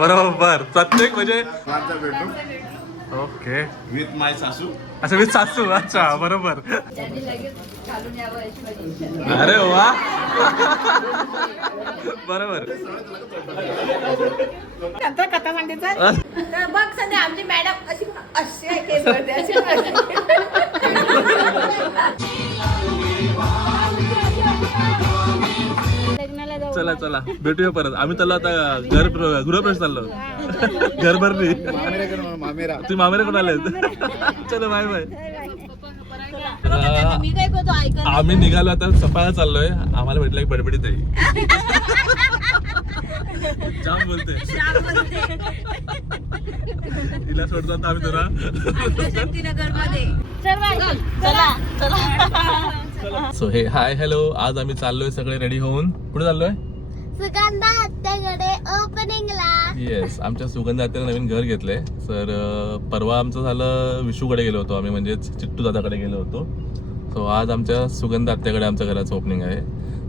बरोबर प्रत्येक म्हणजे ओके विथ माय सासू. अच्छा विथ सासू अच्छा बरोबर. अरे वा बरोबर. कथा सांगायचं बघ संध्या आमची मॅडम अशी अशी आहे केस वरती अशी चला चला भेटूया परत. आम्ही चाललो आता गृहप्रवेश चाललो. घर भरली मामेरा तुम्ही मामेऱ्याकडून आले. चलो बाय बाय. आम्ही निघालो आता सफाळा चाललोय. आम्हाला भेटलं एक बडबडीत आहे. जाम बोलते तिला सोडतो आता आम्ही तुला. सो हे हाय हॅलो. आज आम्ही चाललोय सगळे रेडी होऊन. कुठे चाललोय? सुगंधा आत्याकडे ओपनिंगला. येस आमच्या सुगंधा आत्याने नवीन घर घेतलंय. सर परवा आमचं झालं विशूकडे गेलो होतो आम्ही, म्हणजे चिट्टू दादाकडे गेलो होतो. सो आज आमच्या सुगंधा आत्याकडे आमच्या घराचं ओपनिंग आहे.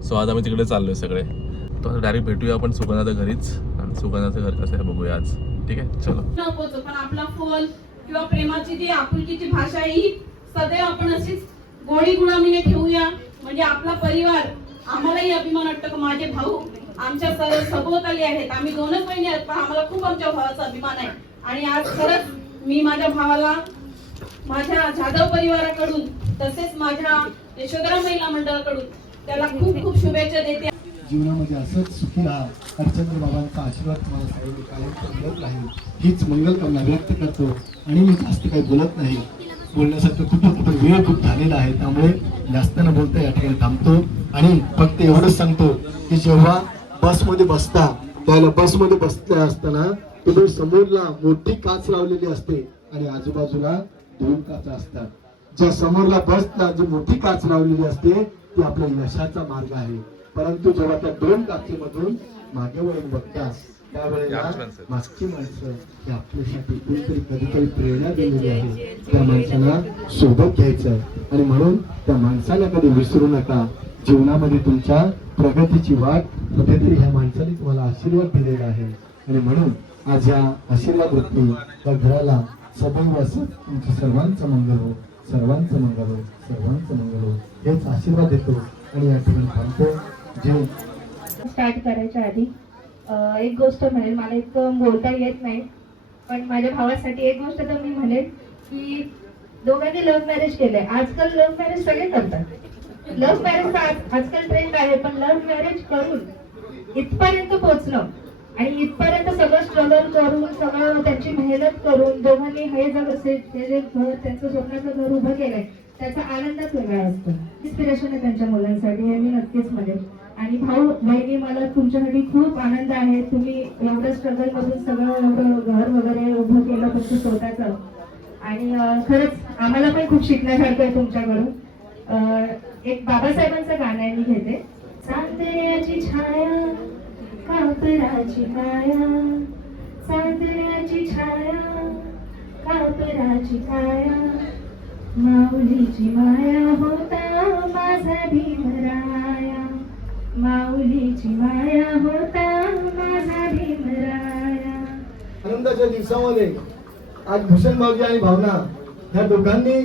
सो आज आम्ही तिकडे चाललोय सगळे. तर डायरेक्ट भेटूया आपण सुगंधाच्या घरीच. आणि सुगंधाचं घर कसं आहे बघूया आज. ठीक आहे चलो. पण आपला फोन किंवा प्रेमाची ती आपुलकीची भाषा ही सदैव आपण अशीच गोडी गुलामीने ठेवूया. म्हणजे आपला परिवार आम्हालाही अभिमान वाटतं की माझे भाऊ आमच्या सभोवताली आहेत. आम्ही दोनच बहिणी आहेत पण आम्हाला खूप आमच्या भावाचा अभिमान आहे. आणि आज खरंच मी माझ्या भावाला माझ्या जाधव परिवाराकडून तसेच माझ्या यशोधरा महिला मंडळाकडून त्याला खूप खूप शुभेच्छा देते. जीवनामध्ये असंच सुखी राहा. हरचंद्र बाबांचा आशीर्वाद तुम्हाला साहेब कायम मिळत राहील हीच मंगलकामना व्यक्त करतो. आणि मी जास्त काही बोलत नाही. बोलण्यासारखं कुठं वेळ खूप झालेला आहे. त्यामुळे जास्त न बोलता या ठिकाणी थांबतो. आणि फक्त एवढंच सांगतो की जेव्हा बसमध्ये बसता त्याला बसमध्ये बसल्या असताना तुम्ही समोरला मोठी काच लावलेली असते आणि आजूबाजूला दोन काचा असतात. ज्या समोरला बसला जी मोठी काच लावलेली असते ती आपल्या यशाचा मार्ग आहे. परंतु जेव्हा त्या दोन काचेमधून मागे वळून बघता त्यावेळेला मागची माणसं ही आपल्यासाठी कोणतरी कधीतरी प्रेरणा दिलेली आहे. त्या माणसाला सोबत घ्यायचं आणि म्हणून त्या माणसाला कधी विसरू नका. जीवनामध्ये तुमच्या प्रगतीची वाट कुठेतरी ह्या माणसाने तुम्हाला आशीर्वाद दिलेला आहे. आणि म्हणून आज या आशीर्वाद वृत्ती त्या घराला सदैव असं तुमचं सर्वांचं मंगल हो, सर्वांचं मंगल हो, सर्वांचं मंगल हो हेच आशीर्वाद देतो. आणि या ठिकाणी थांबतो. जे स्टार्ट करायच्या आधी एक गोष्ट म्हणेल, मला इतकं बोलता येत नाही पण माझ्या भावासाठी एक गोष्ट तर मी म्हणेल की दोघांनी लव्ह मॅरेज केलंय. आजकाल लव्ह मॅरेज सगळे करतात. लव्ह मॅरेज आजकाल ट्रेंड आहे पण लव्ह मॅरेज करून इथपर्यंत पोहोचणं आणि इथपर्यंत सगळं स्ट्रगल करून सगळं त्यांची मेहनत करून दोघांनी हे जे घर त्यांचं स्वप्नाचं घर उभं केलंय त्याचा आनंदच वेगळा असतो. इन्स्पिरेशन आहे त्यांच्या मुलांसाठी हे मी नक्कीच म्हणेन. आणि भाऊ बहिणी मला तुमच्यासाठी खूप आनंद आहे. तुम्ही एवढं स्ट्रगल मधून सगळं एवढं घर वगैरे उभं केलं तुमचं स्वतःचं. आणि खरंच आम्हाला पण खूप शिकण्यासारखं आहे तुमच्याकडून. एक बाबासाहेबांचं गाणं आहे मी घेते. चांदण्याची छाया कापराची काया, चांदण्याची छाया कापराची काया, माऊलीची माया होता माझा भीमराया, माऊलीची माया होता माझा भीमराया. आनंदाच्या दिवसामध्ये आज भूषण भाऊजी आणि भावना ह्या दोघांनी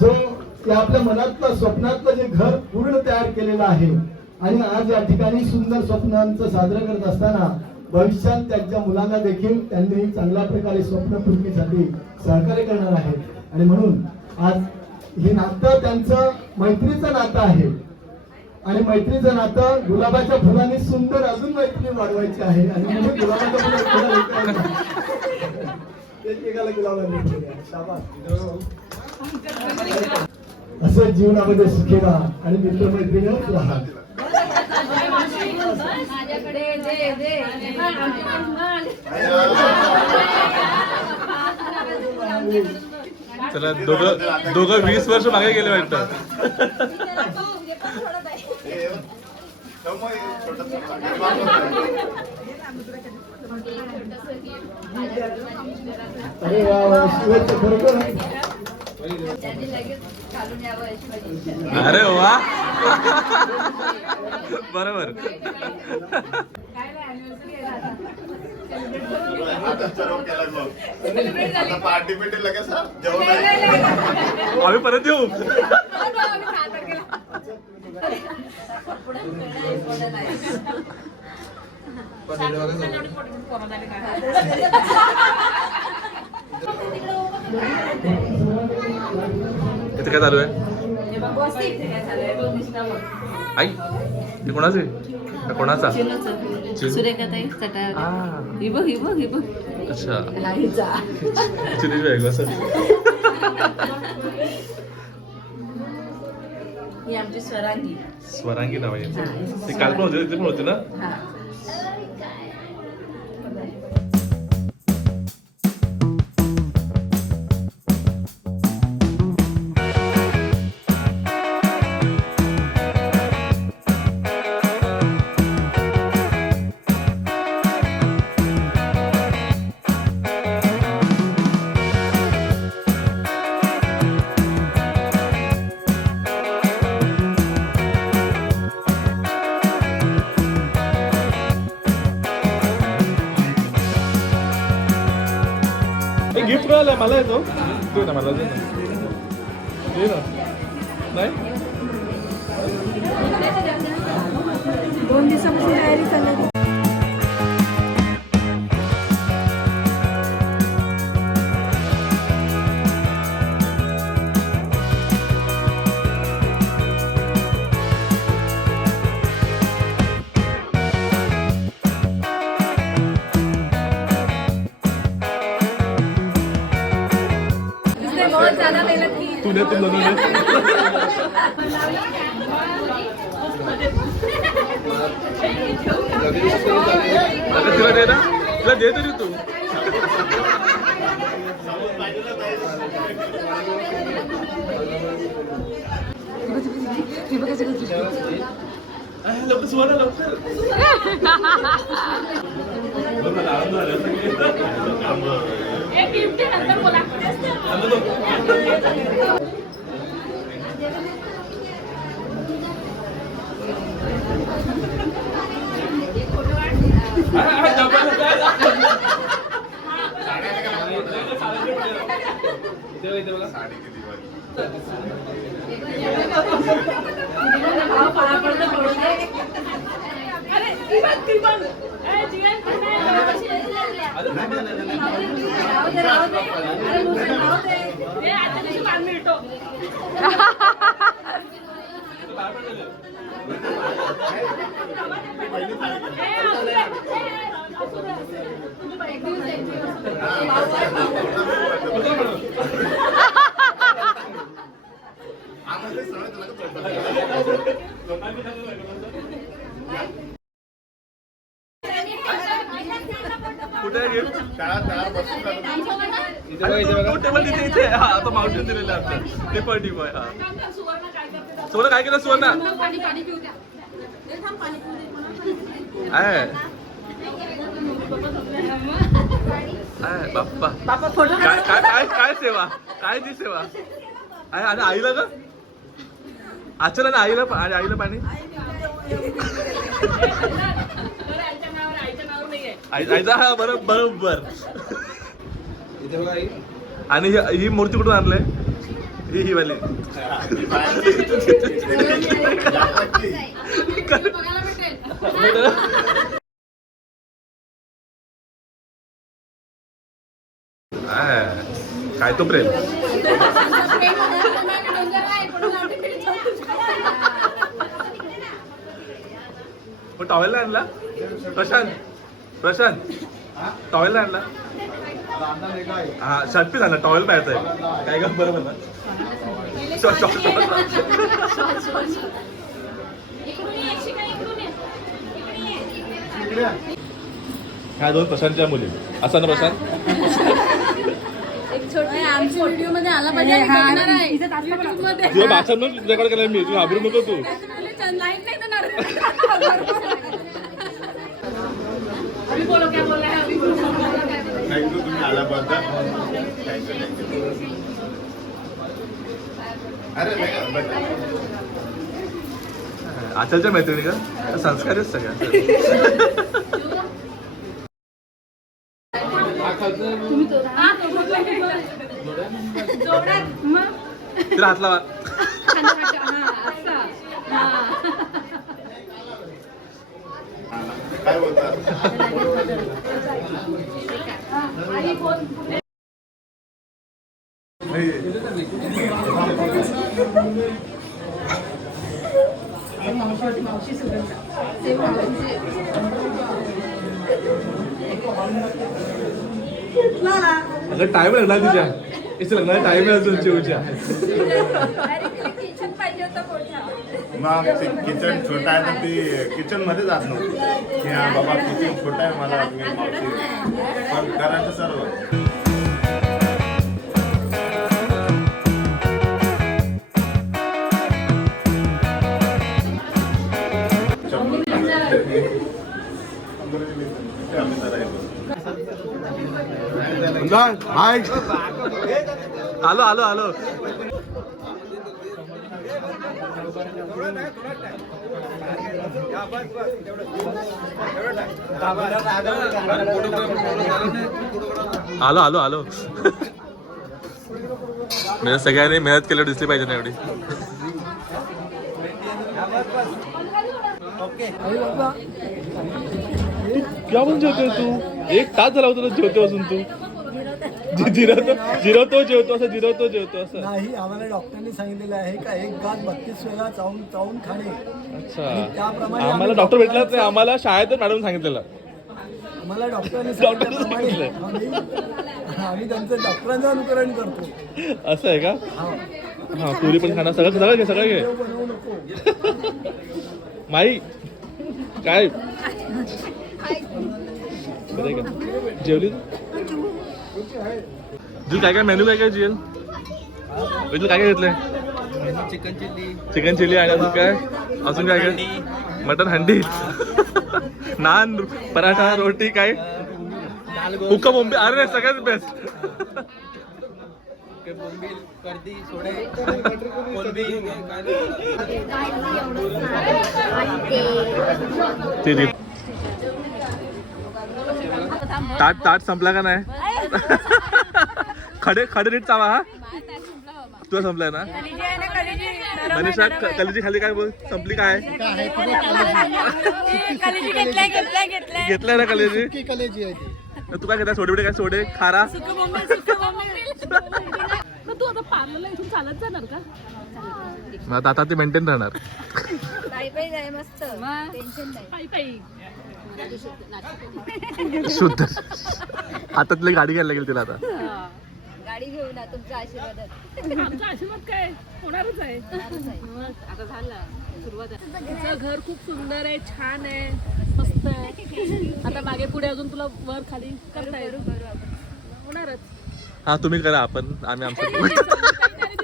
जो आपल्या मनातलं स्वप्नातलं जे घर पूर्ण तयार केलेलं आहे आणि आज या ठिकाणी सुंदर स्वप्नांचं साजरं करत असताना भविष्यात त्यांच्या मुलांना देखील त्यांनी चांगल्या प्रकारे स्वप्नपूर्तीसाठी सहकार्य करणार आहेत. आणि म्हणून आज हे नातं त्यांचं मैत्रीचं नातं आहे. आणि मैत्रीचं नातं गुलाबाच्या फुलांनी सुंदर अजून मैत्री वाढवायची आहे. आणि म्हणून गुलाबाच्या फुलांनी एकेकाला गुलाबाला शाबास. असं जीवनामध्ये सुखी राहा आणि मित्रमैत्रिणीवर राहा. चला दोघं 20 वर्ष मागे गेले वाटतं. अरे वा बरोबर. अरे वा बरोबर. सर्व केलं मग आता पार्टी बिटी लगेच हा? जेवण आहे. आम्ही परत येऊ. इथे काय चालू आहे आई? ते कोणाचे कोणाचा? सुरेखाताई चटा ही बघ ही बघ ही बघ. अच्छा हिचा चिनी वेगळं असं. ही आमची स्वरांगी. स्वरांगी नाव आहे. ते काल पण होते तिथे पण होते ना. हा गिफ्ट मिळालं मला येतो तू ना मला दे ना नाही 2 दिवसापासून तयारी चालली. बहुत ज्यादा मेहनत की. तूने तुम दोनों ने अगं तिला दे ना तिला दे तरी तू. लवकर सुवर्ण लवकर. कुठे आहे गिफ्ट? टेबल तिथे इथे. हा तो मावशीने दिलेला आहे. ते पण टीप आहे. हा सुवर्ण काय केलं सुवर्ण? बाप्पा फोटो काय काय काय काय सेवा काय ती सेवा आहे. आणि आईला ग आचला ना आईला आणि आईला पाणी आईचा. हा बरोबर. आणि ही मूर्ती कुठून आणलंय? ही वाली काय तो प्रेम. टॉवेल नाही आणला प्रशांत टॉवेल नाही आणला. हा शर्ट पीस आणला. टॉवेल पाहायचा आहे काय का बरोबर ना. ह्या 2 प्रशांतच्या मुली असा ना प्रशांत. आमच्या व्हिडिओ मध्ये आला पाहिजे. तुझ्या भाषण तुझ्याकडे केलं मी. तू घाबरू नको तू. थँक्यू तुम्ही आल्याबद्दल. आचलच्या मैत्रिणी का संस्कार आहेत सगळ्या. जोड्यात मग तिला हात लावा. काय बोलतात अगं टाइम लागला तिच्या इथे लग्नाला टाइम आहे अजून चिवच्या. किचन पाहिजे होतं मोठा. मग ते किचन छोटा आहे तर ती किचन मध्ये जात नव्हती की हा बाबा किचन छोटा आहे मला मी मावशी पण करायचं सर्व आलो आलो आलो. आलो आलो आलो. म्हणजे सगळ्यांनी मेहनत केलं दिसली पाहिजे ना एवढी. क्या म्हणून जेवतोय तू? 1 तास झाला होता जेवतो असून तू. जिरवतो जेवतो असं. नाही, आम्हाला डॉक्टरनी सांगितलेलं आहे का एक घास 32 वेळा चावून खाणे. अच्छा. त्याप्रमाणे आम्हाला डॉक्टर भेटलाच नाही. आम्हाला शाळेतच मॅडम सांगितलेलं. आम्हाला डॉक्टरने सांगितल्याप्रमाणे आम्ही त्यांचं डॉक्टरांचं अनुकरण करतो. असं आहे का? हा पुरी पण खाणार. सगळं घे. बनवू नको. माई काय बरं का जेवली तू? काय मेनू काय जेल तुला काय घेतलंय? चिकन चिल्ली आणि अजून काय मटन हंडी नान पराठा रोटी काय हुक्का बोंबी. अरे सगळ्यात बेस्ट. ताट संपला का नाही? खडे नीट चावा. हा तुला संपलाय ना मनीषा? कलेजी खाली काय बोल संपली काय? घेतलाय ना कलेजी? तू काय घेतला? सोडे काय सोडे खारा? तू आता पार्लरला इथून चालत जाणार का? मग आता ते मेंटेन राहणार. मस्त टेन्शन नाही. शुद्ध. आता तुला गाडी घ्यायला लागेल तिला. आता गाडी घेऊ ना तुमच्या आशीर्वादात. आमचा आशीर्वाद काय होणारच आहे. आता झाला सुरुवात. तुझं घर खूप सुंदर आहे, छान आहे, मस्त आहे. आता मागे पुढे अजून तुला वर खाली करता येईल. होणारच. हा तुम्ही करा. आम्ही आमचं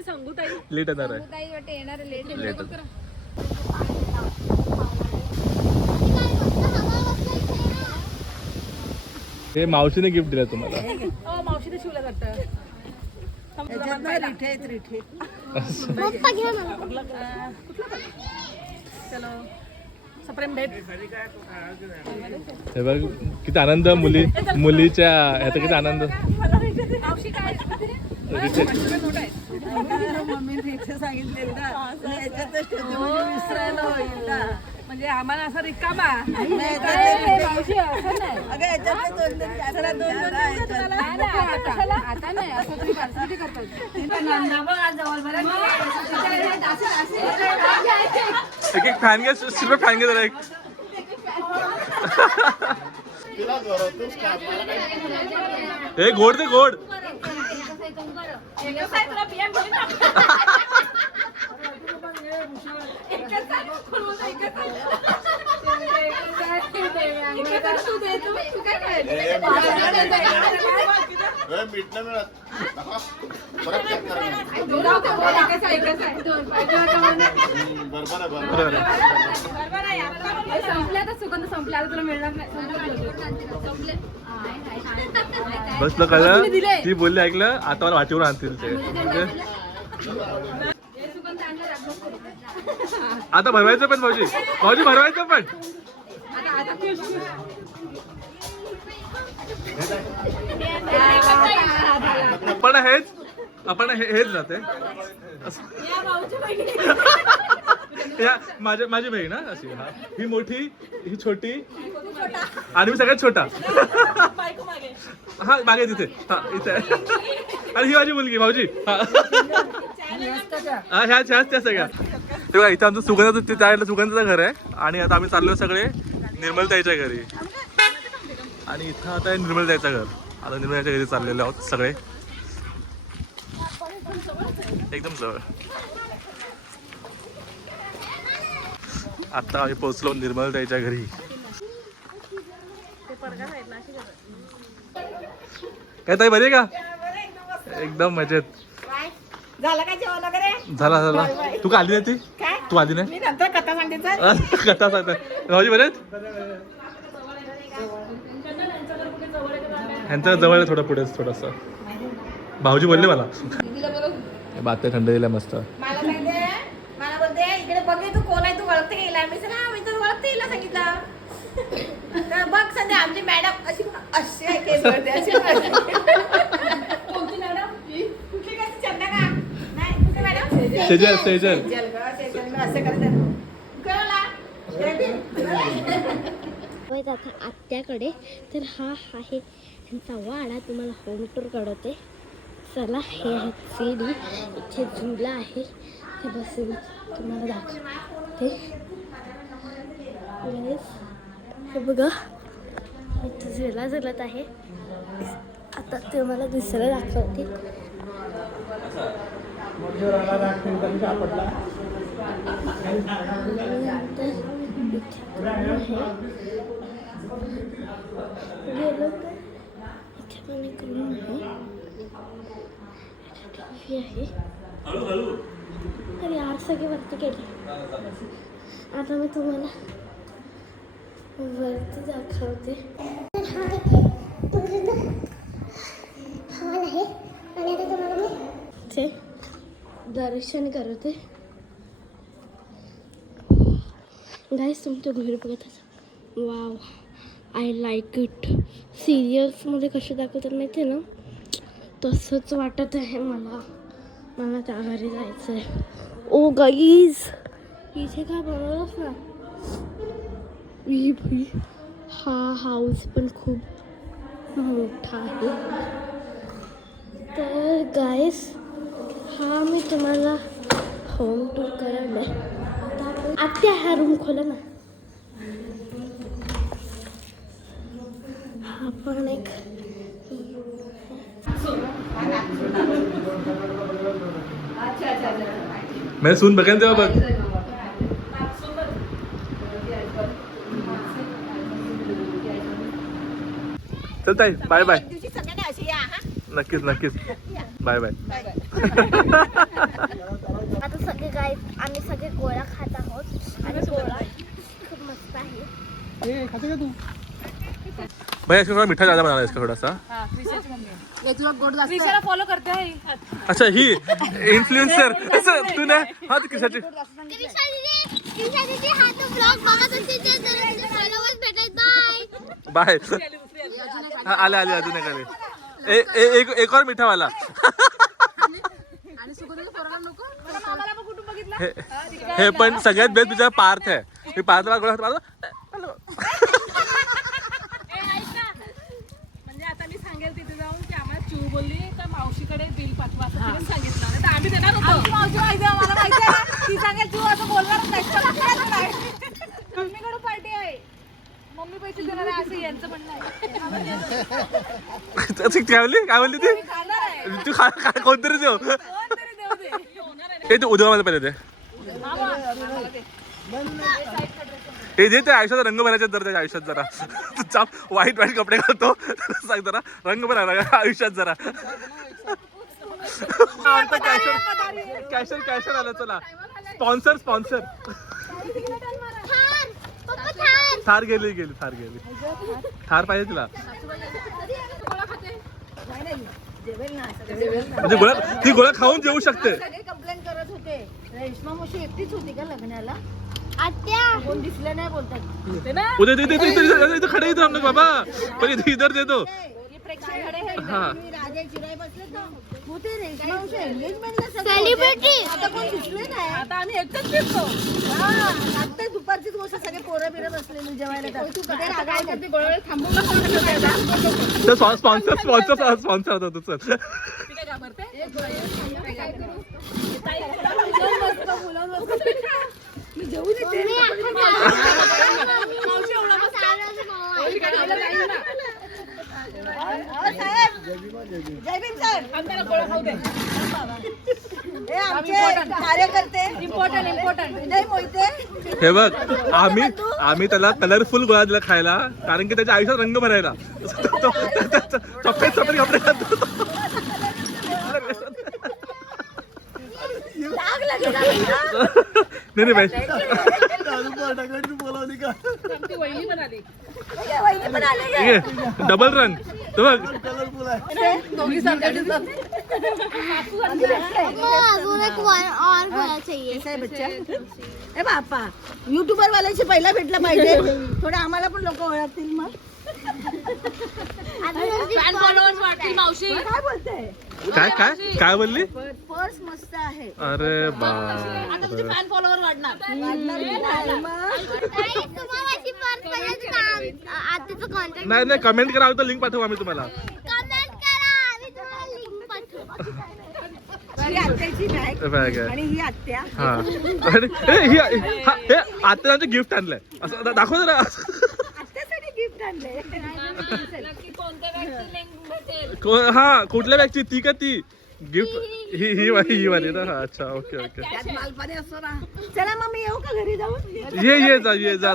सांगू ताई लेट येणार आहे. ताई वाटतं येणार लेट. लेट. हे मावशीने गिफ्ट दिलं तुम्हाला. मावशीने शिवलं जातं. रिठे पप्पा घ्या मला. चलो सप्रेम भेट. हे बघ किती आनंद मुलीच्या ह्याचा किती आनंद. मावशी काय मम्मीने इथे सांगितलेलं ना याच्यातच ठेवतो म्हणजे विसरायला होईल ना. म्हणजे आम्हाला असा रिकामा मावशी असं नाही. अगं याच्यातले 2-3 आता नाही असं तुम्ही पार्सलिटी करतात. एक फॅन घे. सिल्वर फॅन घे जरा एक. तिला जोरातच का मला काही हे गोड ते गोड. मीठ नाही मिळत परत चेक करा. बरोबर आहे. संपल्या तर सुगंध संपल्या. आता तुला मिळणार नाही. बसलं कळलं. ती बोलली ऐकलं. आता मला वाटेवर आणतील ते. आता भरवायचं पण भाऊजी भरवायचं पण. आता हेच जाते या माझी बहीण ना अशी. हा ही मोठी, ही छोटी आणि मी सगळ्यात छोटा. हा मागे तिथे, हा इथे आणि ही माझी मुलगी भाऊजी. हा ह्याच त्या सगळ्या. तेव्हा इथं आमचं सुगंधाचं त्या सुगंधाचं घर आहे आणि आता आम्ही चाललो सगळे निर्मलताईच्या घरी. आणि इथं आता आहे निर्मलताईचं घर. आता निर्मलताईच्या घरी चाललेले आहोत सगळे एकदम जवळ. आता आम्ही पोहोचलो निर्मलताईच्या घरी. काय ताई बरी आहे का? एकदम मजेत. झालं का जेवण वगैरे? झाला. तू का आली नाही ती? काय? तू आली नाही? मी नंतर कथा सांगते सर. कथा सांगता भाऊजी बरे आहेत? ह्यांच्या जवळ आहे थोडं पुढे थोडंसं. भाऊजी बोलले मला बात थंड दिल्या मस्त. मला बोलते इकडे बघ तू कोण आहे, तू ओळखते गेला. मी सर मी तर ओळखते गेला सांगितलं. तर बघ संध्या आमची मॅडम अशी आहे केस करते अशी. कोणती मॅडम? कुठली कशी चंदा का? नाही कुठे मॅडम? सेजल सेजल असं करतात. कळला? आता आत्याकडे. तर हा आहे ह्यांचा वाडा. तुम्हाला होम टूर काढवते. चला, हे आहे सीडी. इथे झुला आहे. ते बसून तुम्हाला दाखवते. हे बघा इथे झुला झुलत आहे. आता ते मला दुसरं दाखवते. गेलो तर इथे पण एक रूम आहे. अरे यार सगळे वरती गेले. आता मी तुम्हाला वरती दाखवते. हॉल आहे आणि आता तुम्हाला मी ते दर्शन करते. गाईस तुमच्या घरी बघत असा. Wow, I like it. सिरियल्समध्ये कसे दाखवतात माहिती आहे ना, तसंच वाटत आहे मला. मला त्या घरी जायचं आहे. ओ गाईज, इथे काय बनवलंच ना. हा हाऊस पण खूप मोठा आहे. तर गाईस हा मी तुम्हाला होम टूर करायला. आत्या हा रूम खोला ना. हा पण एक मैं सून बघेन तेव्हा बघ. चल ताई बाय बाय. दिवशी सगळ्यांनी अशी या. हा नक्कीच बाय बाय. आता सगळे गाय आम्ही सगळे गोळा खात आहोत. आणि गोळा खूप मस्त आहे. भैया इसका थोड़ा मीठा ज़्यादा बनाना है इसका थोड़ा सा. विषयाला फॉलो करते आहे. अच्छा ही इन्फ्लुएन्सर तू ना. हा ती किशाची हा तो ब्लॉग बघत असते तर फॉलोअर्स भेटत. बाय. हाँ आले अजून एक आले. एक और मीठा वाला. हे पण सगळ्यात बेस्ट तुझा पार्थ आहे. मी पार्थला गोळा म्हणजे आता मी सांगेल तिथे जाऊन की आम्हाला चिव बोलली तर मावशीकडे बिल पाठवा असं तिने सांगितलं. तर आम्ही देणार होतो. मावशी माहिती आहे मला, माहिती आहे. ती सांगेल तू असं बोलणारच नाही. मम्मीकडून पार्टी आहे, मम्मी पैसे देणार आहे असं यांचं म्हणणं आहे. काय बोलली ती? तू कोणतरी देऊ. ते तू उद्या मला पहिले दे. हे जे ते आयुष्याचा रंग भरायचे तर त्याच्या आयुष्यात जरा चाप वाईट कपडे घालतो. सांग जरा रंग भरायला आयुष्यात जरा. कॅशर आलं. चला स्पॉन्सर थार गेली थार पाहिजे तिला. म्हणजे ती गोळा खाऊन जेवू शकते. सगळे कंप्लेंट करत होते. रेश्मा मावशी एकटीच होती का लग्नाला? आत्या कोण दिसलं नाही बोलतात. उद्या खडे येतो बाबा पण इधर देतो. प्रेक्षक हाँ. राज चिराई बसले ना मोठे रेशमा मावशी एंगेजमेंटला Celebrity. आता कोण दिसले नाही आता आम्ही एकटंच फिरतो हा आता दुपारचीच गोष्ट सगळे पोरं बिरं बसलेली जेवायला स्पॉन्सर होता तू चल. जय भीम साहेब हे आमचे कार्यकर्ते इम्पॉर्टंट विजय मोहिते. हे बघ आम्ही त्याला कलरफुल गोळा दिला खायला कारण की त्याच्या आयुष्यात रंग भरायला. सफेद कपडे घालतो. डाग लागला नाही भाई वहिनी पण आले डबल रंग तो बघ. दोघी सारखे दिसतात. अजून एक और गोळा चाहिए. कैसा है बच्चा ए बापा युट्यूबर वाल्याशी पहिला भेटला पाहिजे थोडं आम्हाला पण लोक ओळखतील मग. फॅन फॉलोअर्स वाटतील मावशी. काय बोलते काय बोलली. पर्स मस्त आहे. अरे आता तुझे फॅन फॉलोअर वाढणार की नाही मग? नाही कमेंट करा तर लिंक पाठवू आम्ही तुम्हाला. ही आत्याची बॅग आणि ही आत्या हा हे आता आमचं गिफ्ट आणलंय असं दाखव जरा. आत्यासाठी गिफ्ट आणलंय. हा कुठल्या बॅगची ती का ती गिफ्ट ही वाली ना. हा अच्छा ओके त्यात मालपाणी असतो ना. चला मग मी येऊ का घरी जाऊन. ये जा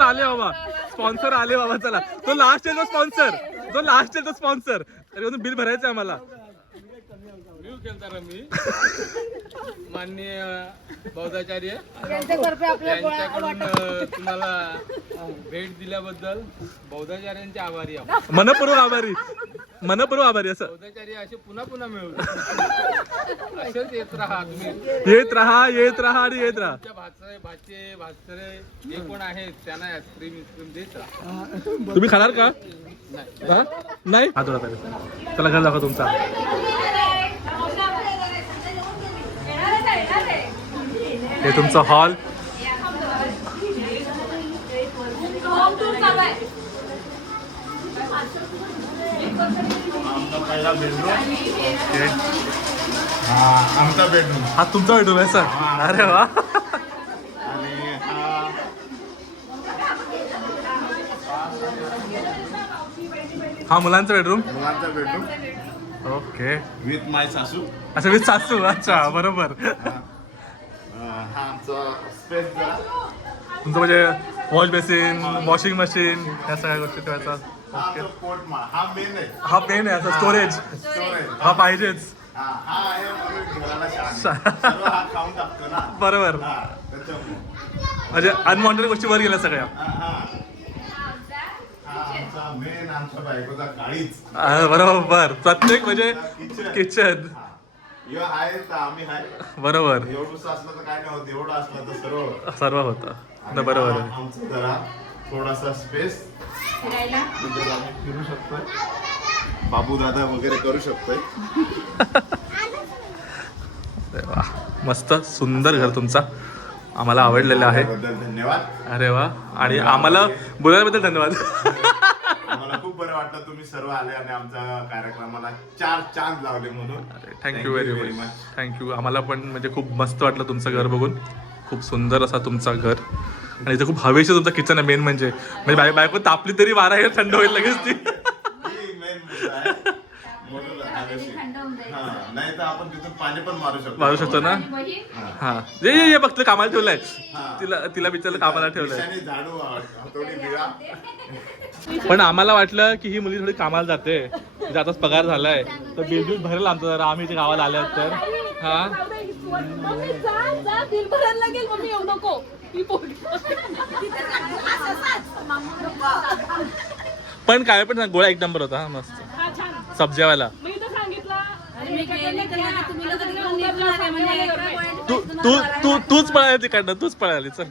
आले बाबा स्पॉन्सर आले बाबा. चला तो लास्ट आहे तो स्पॉन्सर तरी बिल भरायचं आहे आम्हाला. माननीय बौद्धाचार्य यांच्याकडून तुम्हाला भेट दिल्याबद्दल बौद्धाचार्यांचे आभारी आहोत. मनपूर्वक आभारी असं. बौद्धाचार्य असे पुन्हा मिळू असेच येत राहा तुम्ही. येत राहा आणि येत राहा. तुमच्या भाचे जे कोण आहेत त्यांना आईस्क्रीम देत राहा. तुम्ही खाणार का नाही. चला घर दाखवा तुमचा. हे तुमचं हॉल. पहिला बेडरूम. आमचा बेडरूम. हा तुमचा बेडरूम आहे सर. अरे वा. आणि हा मुलांचा बेडरूम. मुलांचा बेडरूम ओके. विथ माय सासू. अच्छा विथ सासू. अच्छा बरोबर. हा आमचा स्पेस जरा. तुमचं म्हणजे वॉश बेसिन वॉशिंग मशीन या सगळ्या गोष्टी ठेवायचा. हा तो पोट मा हा मेन आहे. हा पेन आहे असं स्टोरेज. स्टोरेज हा पाहिजेच. हा आहे म्हणून घराला शान. सर्व हा खाऊन टाकतो ना. बरोबर. हा त्याच्यामुळे म्हणजे अनवॉन्टेड गोष्टी वर गेल्या सगळ्या. हा आमचा मेन आमच्या बायकोचा काळीच. बरोबर. प्रत्येक म्हणजे किचन. यो आहे तर आम्ही आहे. बरोबर. एवढं असलं तर काय नाही होत. एवढं असलं तर सर्व होतं. आणि बरोबर हा आहे. आमचं जरा थोडासा स्पेस म्हणजे आम्ही फिरू शकतोय. बाबू दादा वगैरे करू शकतोय. अरे वा मस्त सुंदर घर तुमचा. आम्हाला आवडलेलं आहे. त्याबद्दल धन्यवाद. अरे वा. आणि आम्हाला बोलण्याबद्दल धन्यवाद. आम्हाला खूप बरं वाटलं तुम्ही सर्व आले आणि आमच्या कार्यक्रमाला 4 चांद लावले म्हणून. Thank you very much. थँक्यू. आम्हाला पण म्हणजे खूप मस्त वाटलं तुमचं घर बघून. खूप सुंदर असा तुमचा घर आणि इथे खूप हवेशीर तुमचा किचन आहे. मेन म्हणजे बायको तापली तरी वारा हे थंड होईल लगेच ती. मेन मुद्दा आहे. म्हणून हवेशीर. हा, नाही तर आपण तिथून पाणी पण मारू शकतो ना. हा ये बघ कामाला ठेवलंय. तिला बिचारलं कामाला ठेवलंय. आणि झाडू थोडी विळा. पण आम्हाला वाटलं की ही मुली थोडी कामाला जाते. आताच पगार झालाय तर बिल भरेल आमचं जरा. आम्ही इथे गावाला आल्यात तर. हा बिल भरायला लागेल मग येऊ नको. पण काय पण गोळा एक नंबर होता. मस्त सब्जेवाला. म्हणजे तूच पळाली तिकडनं. तूच पळाली. चल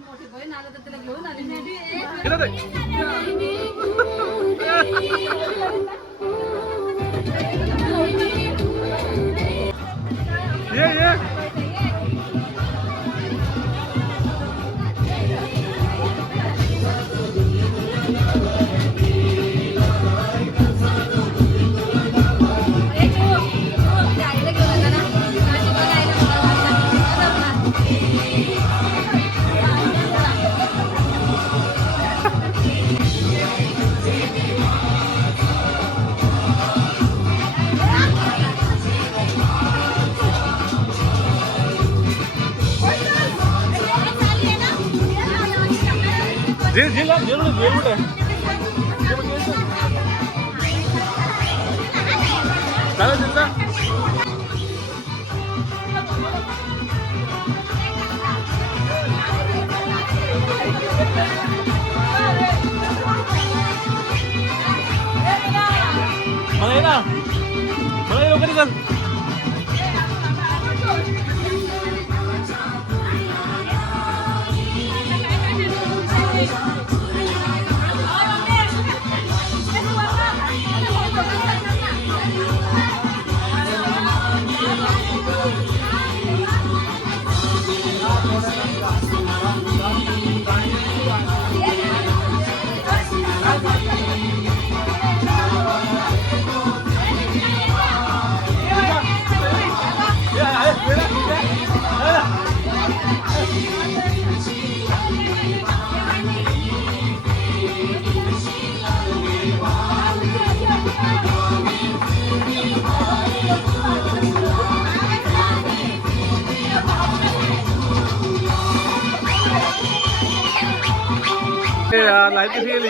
लाईट कशी गेली?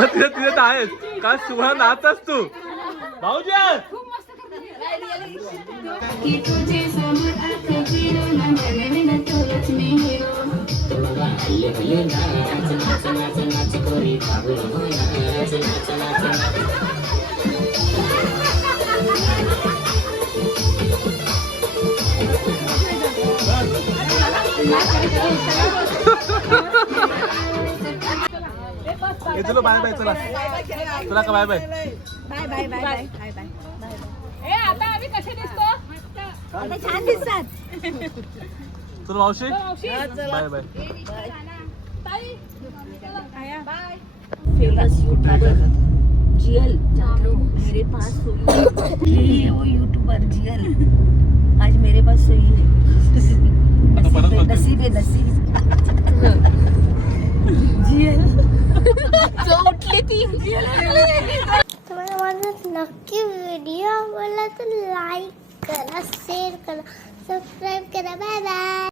तिथे तर आहेस का सुहा नाचस तू भाऊजी चलो बाय बाय चला चला का bye bye bye bye bye bye bye bye ए आता आम्ही कसे दिसतो? आता छान दिसतात. चलो मावशी चला. Bye bye bye. Famous YouTuber Jiyal Jadhav मेरे पास सोई ये वो यूट्यूबर जियल आज मेरे पास सोई है नसीब है नसीब जियल उठली ती तुम्हाला माझा नक्की व्हिडिओ आवडला तर लाईक करा शेअर करा सबस्क्राईब करा बाय बाय.